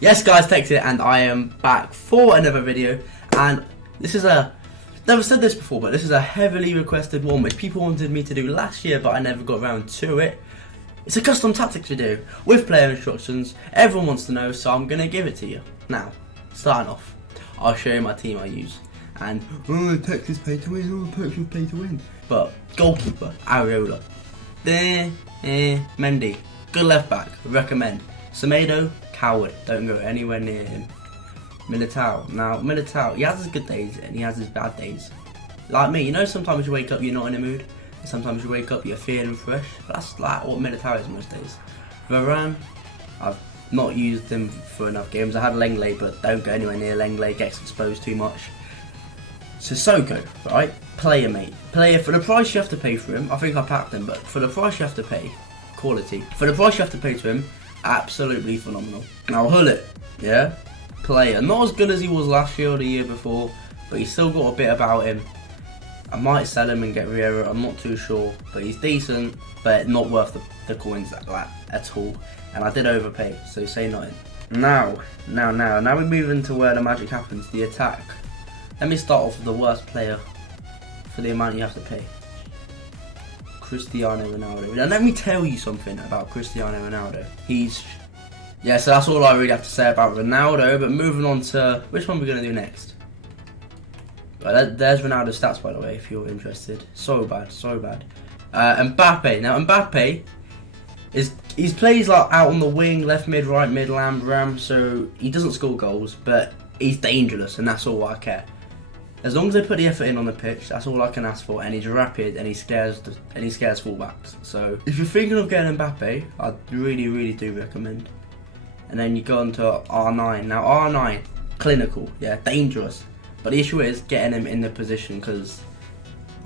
Yes guys, DhTekkz here, and I am back for another video, and this is never said this before, but this is a heavily requested one which people wanted me to do last year but I never got around to it. It's a custom tactics video with player instructions. Everyone wants to know, so I'm going to give it to you. Now, starting off, I'll show you my team I use, and DhTekkz is pay to win, DhTekkz is pay to win. But goalkeeper, Areola. Mendy, good left back, recommend. Semedo, coward, don't go anywhere near him. Militao, now Militao, he has his good days and he has his bad days. Like me, you know, sometimes you wake up you're not in a mood, and sometimes you wake up you're feeling fresh. That's like what Militao is most days. Varane, I've not used him for enough games. I had Lenglet, but don't go anywhere near Lenglet, gets exposed too much. Sissoko, right? Player mate. Player, for the price you have to pay for him, I think I packed him, but for the price you have to pay, quality. For the price you have to pay to him, absolutely phenomenal. Now Hullet, yeah? Player, not as good as he was last year or the year before, but he's still got a bit about him. I might sell him and get Riera, I'm not too sure, but he's decent, but not worth the coins at all. And I did overpay, so say nothing. Now we move into where the magic happens, the attack. Let me start off with the worst player for the amount you have to pay. Cristiano Ronaldo. Now let me tell you something about Cristiano Ronaldo. Yeah, so that's all I really have to say about Ronaldo, but moving on to, which one we're going to do next? Well, there's Ronaldo's stats, by the way, if you're interested. So bad, so bad. Mbappe. Now Mbappe, he plays like out on the wing, left mid, right mid, ram, so he doesn't score goals, but he's dangerous, and that's all I care. As long as they put the effort in on the pitch, that's all I can ask for, and he's rapid and he scares fullbacks. So if you're thinking of getting Mbappe, I really do recommend. And then you go on to R9. Now R9, clinical, yeah, dangerous. But the issue is getting him in the position, because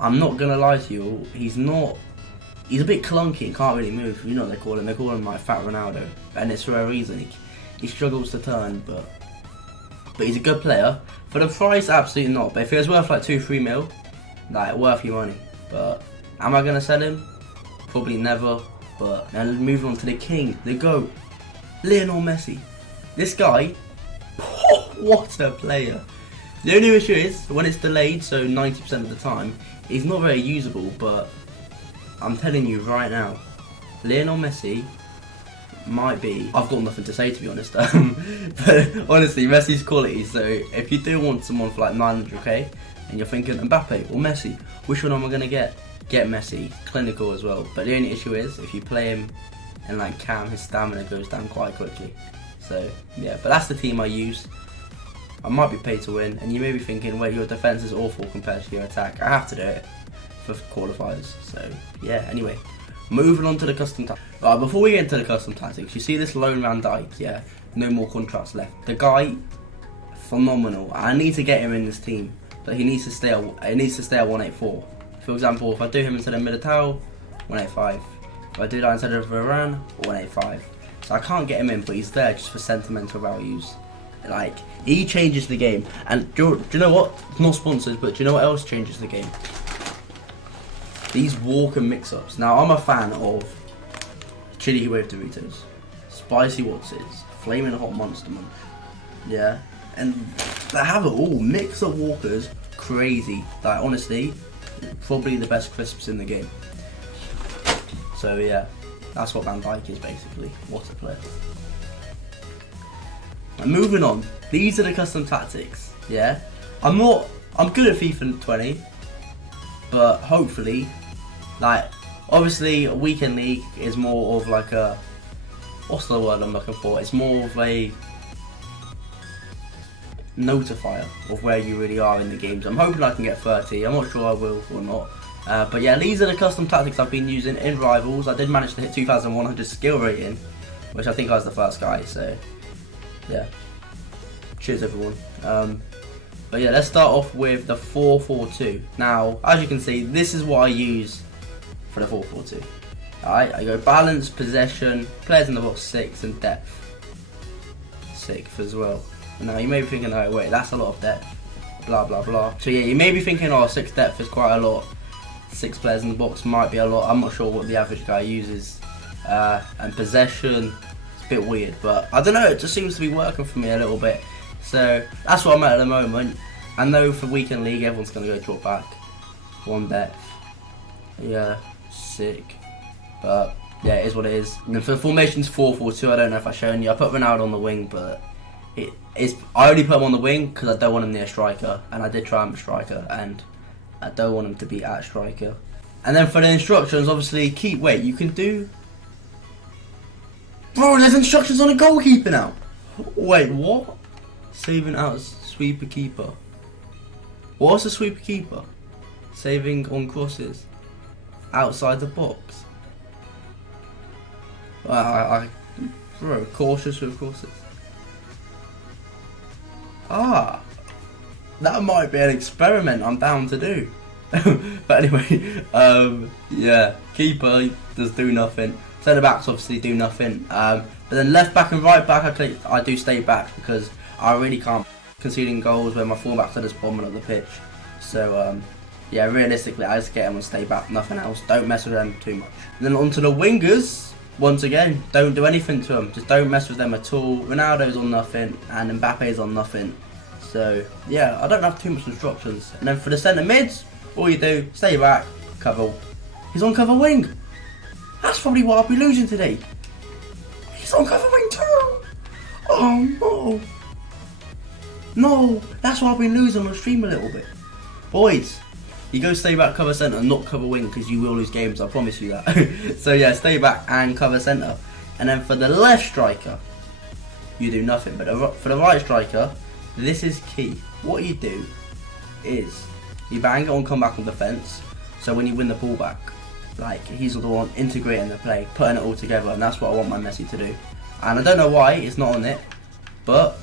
I'm not gonna lie to you, he's a bit clunky and can't really move. You know what they call him like Fat Ronaldo, and it's for a reason. He struggles to turn, but he's a good player. For the price, absolutely not. But if he was worth like 2-3 mil, like worth your money. But am I gonna sell him? Probably never. But now moving on to the king, the GOAT, Lionel Messi. This guy, what a player. The only issue is when it's delayed, so 90% of the time, he's not very usable. But I'm telling you right now, Lionel Messi might be, I've got nothing to say, to be honest, but honestly, Messi's quality. So if you do want someone for like 900k and you're thinking Mbappe or Messi, which one am I going to get Messi, clinical as well. But the only issue is if you play him and like cam, his stamina goes down quite quickly. So yeah, but that's the team I use. I might be paid to win, and you may be thinking, well, your defense is awful compared to your attack. I have to do it for qualifiers. So yeah, anyway, moving on to the custom tactics. Right, before we get into the custom tactics, you see this lone Van Dijk, yeah? No more contracts left. The guy, phenomenal. I need to get him in this team, but he needs to stay at 184. For example, if I do him instead of Militao, 185. If I do that instead of Varane, 185. So I can't get him in, but he's there just for sentimental values. Like, he changes the game. And do you know what? Not sponsored, but do you know what else changes the game? These Walker mix-ups. Now, I'm a fan of chili with Doritos, spicy Wotsits, flaming hot Monster Munch, yeah, and they have it all. Mix-up Walkers, crazy. Like, honestly, probably the best crisps in the game. So yeah, that's what Van Dijk is basically. What a player. And moving on, these are the custom tactics, yeah. I'm good at FIFA 20, but hopefully, like, obviously a weekend league is more of like a, what's the word I'm looking for? It's more of a notifier of where you really are in the games. I'm hoping I can get 30, I'm not sure I will or not. But yeah, these are the custom tactics I've been using in Rivals. I did manage to hit 2,100 skill rating, which I think I was the first guy, so yeah, cheers everyone. But yeah, let's start off with the 4-4-2. Now, as you can see, this is what I use for the 4-4-2. Alright, I go balance, possession, players in the box 6, and depth 6 as well. Now you may be thinking, oh wait, that's a lot of depth, blah blah blah. So yeah, you may be thinking, oh, 6 depth is quite a lot, 6 players in the box might be a lot. I'm not sure what the average guy uses. And possession, a bit weird, but I don't know, it just seems to be working for me a little bit. So that's what I'm at the moment. I know for weekend league everyone's going to go drop back. One depth. Yeah, sick. But yeah, it is what it is. And then for the formations 4-4-2, I don't know if I've shown you. I put Ronaldo on the wing, but I only put him on the wing because I don't want him near striker. And I did try him a striker, and I don't want him to be at striker. And then for the instructions, obviously, wait, you can do... Bro, there's instructions on the goalkeeper now. Wait, what? Saving out sweeper keeper. What's a sweeper keeper? Saving on crosses. Outside the box. Bro, cautious with crosses. Ah. That might be an experiment I'm down to do. But anyway, yeah, keeper does do nothing. Centre backs obviously do nothing. But then left back and right back, I do stay back because I really can't conceding goals where my fullbacks are just bombing up the pitch. So yeah, realistically, I just get them and stay back, nothing else. Don't mess with them too much. And then onto the wingers. Once again, don't do anything to them. Just don't mess with them at all. Ronaldo's on nothing and Mbappe's on nothing. So yeah, I don't have too much instructions. And then for the centre mids, all you do, stay back, cover. He's on cover wing. That's probably what I'll be losing today. He's on cover wing too. Oh no. No, that's why I've been losing on stream a little bit. Boys, you go stay back, cover centre, not cover wing, because you will lose games, I promise you that. So yeah, stay back and cover centre. And then for the left striker, you do nothing. But for the right striker, this is key. What you do is you bang it on comeback on defence. So when you win the ball back, like he's the one integrating the play, putting it all together, and that's what I want my Messi to do. And I don't know why it's not on it, but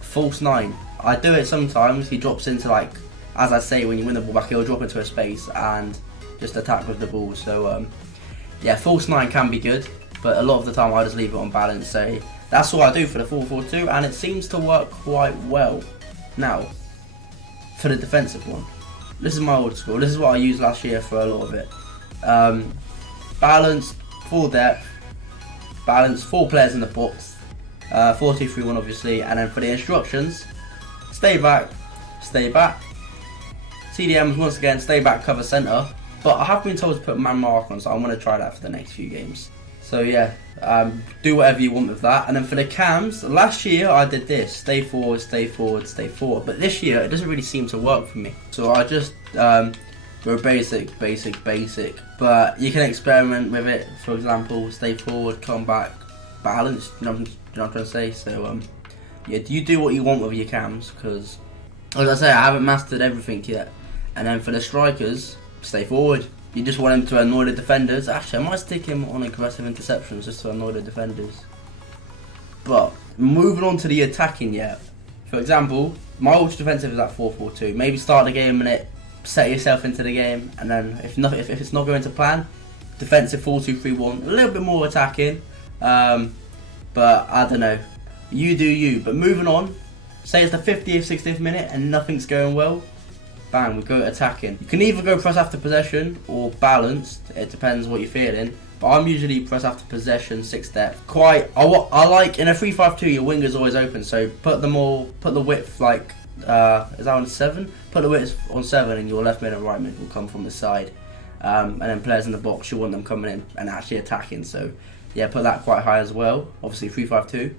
false 9. I do it sometimes. He drops into, like, as I say, when you win the ball back, he'll drop into a space and just attack with the ball. So yeah, false 9 can be good, but a lot of the time I just leave it on balance. So that's what I do for the 4-4-2, and it seems to work quite well. Now, for the defensive one, this is my old school. This is what I used last year for a lot of it. Balance, full depth, balance, 4 players in the box, 4-2-3-1 obviously, and then for the instructions, stay back, CDMs once again, stay back, cover centre, but I have been told to put man mark on, so I'm going to try that for the next few games. So yeah, do whatever you want with that. And then for the cams, last year I did this, stay forward, but this year it doesn't really seem to work for me. So I just go basic, but you can experiment with it. For example, stay forward, come back, balance, you know what I'm trying to say. So yeah, you do what you want with your cams, because as I say, I haven't mastered everything yet. And then for the strikers, stay forward. You just want him to annoy the defenders. Actually, I might stick him on aggressive interceptions just to annoy the defenders. But moving on to the attacking, yeah. For example, my ultra defensive is at 4-4-2. Maybe start the game and set yourself into the game, and then if it's not going to plan, defensive 4-2-3-1. A little bit more attacking, but I don't know. You do you. But moving on, say it's the 50th, 60th minute and nothing's going well. Bang, we go attacking. You can either go press after possession or balanced. It depends what you're feeling. But I'm usually press after possession, 6 depth. I like in a 3-5-2, your winger's always open. So put the width like is that on 7? Put the width on 7, and your left mid and right mid will come from the side. And then players in the box, you want them coming in and actually attacking. So yeah, put that quite high as well. Obviously 3-5-2.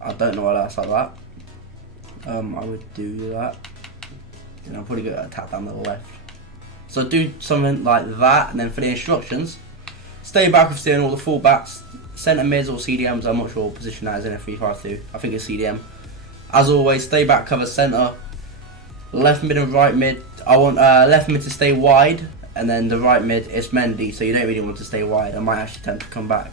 I don't know why that's like that. I would do that. And I'm probably going to attack down the left. So do something like that, and then for the instructions, stay back with steering all the full-backs, centre mids or CDMs, I'm not sure what position that is in a 3-5-2, I think it's CDM. As always, stay back, cover centre, left mid and right mid. I want left mid to stay wide, and then the right mid is Mendy, so you don't really want to stay wide. I might actually attempt to come back.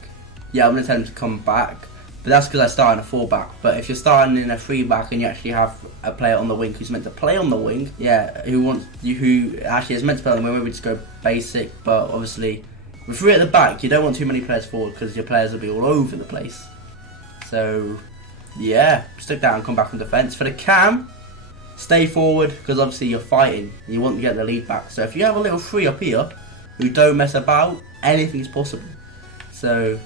Yeah, I'm going to attempt to come back. But that's because I start in a 4-back. But if you're starting in a 3-back and you actually have a player on the wing who's meant to play on the wing, yeah, who actually is meant to play on the wing, maybe just go basic. But obviously, with 3 at the back, you don't want too many players forward because your players will be all over the place. So yeah, stick that and come back on defence. For the cam, stay forward because obviously you're fighting. You want to get the lead back. So if you have a little 3 up here who don't mess about, anything's possible. So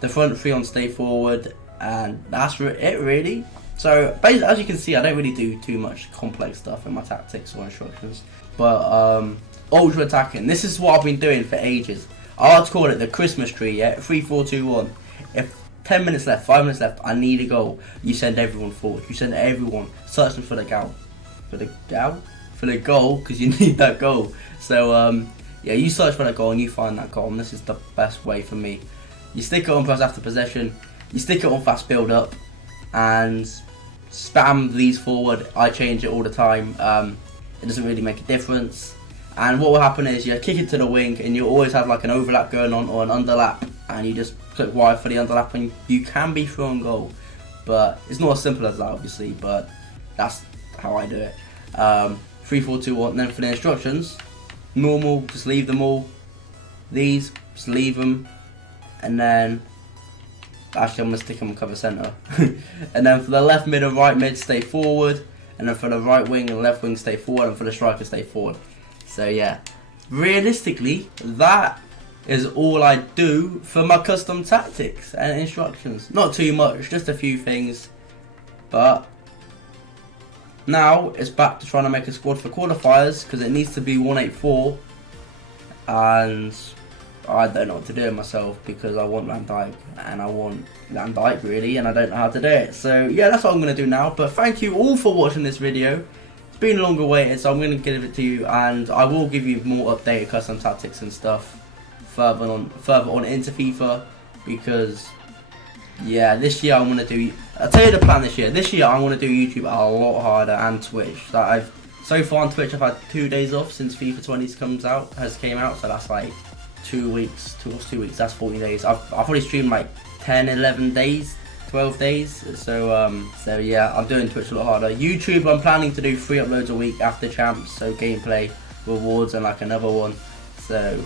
the front three on stay forward, and that's it really. So basically, as you can see, I don't really do too much complex stuff in my tactics or instructions. But ultra attacking, this is what I've been doing for ages. I like to call it the Christmas tree, yeah? 3, 4, 2, 1. If 10 minutes left, 5 minutes left, I need a goal, you send everyone forward. You send everyone searching for the goal. For the goal, because you need that goal. So yeah, you search for that goal and you find that goal, and this is the best way for me. You stick it on press after possession, you stick it on fast build up, and spam these forward. I change it all the time. It doesn't really make a difference. And what will happen is you kick it to the wing, and you always have like an overlap going on or an underlap, and you just click Y for the underlap, and you can be through on goal. But it's not as simple as that, obviously. But that's how I do it. 3, 4, 2, 1. And then for the instructions, normal, just leave them all. These, just leave them. And then actually, I'm gonna stick them on cover centre. And then for the left mid and right mid, stay forward. And then for the right wing and left wing, stay forward. And for the striker, stay forward. So yeah, realistically, that is all I do for my custom tactics and instructions. Not too much, just a few things. But now it's back to trying to make a squad for qualifiers, because it needs to be 184. And I don't know what to do myself, because I want Van Dijk, and I want Van Dijk really, and I don't know how to do it. So yeah, that's what I'm going to do now. But thank you all for watching this video. It's been longer waited, so I'm going to give it to you, and I will give you more updated custom tactics and stuff further on into FIFA, because yeah, this year I'm going to do, I'll tell you the plan this year. This year I'm going to do YouTube a lot harder, and Twitch. So far on Twitch I've had 2 days off since FIFA 20 came out, so that's like 2 weeks, 2 weeks, that's 40 days. I've probably streamed like 10, 11 days, 12 days, so yeah, I'm doing Twitch a lot harder. YouTube, I'm planning to do 3 uploads a week after champs, so gameplay, rewards, and like another one. So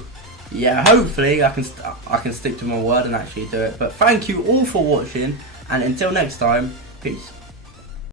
yeah, hopefully I can stick to my word and actually do it. But thank you all for watching, and until next time, peace.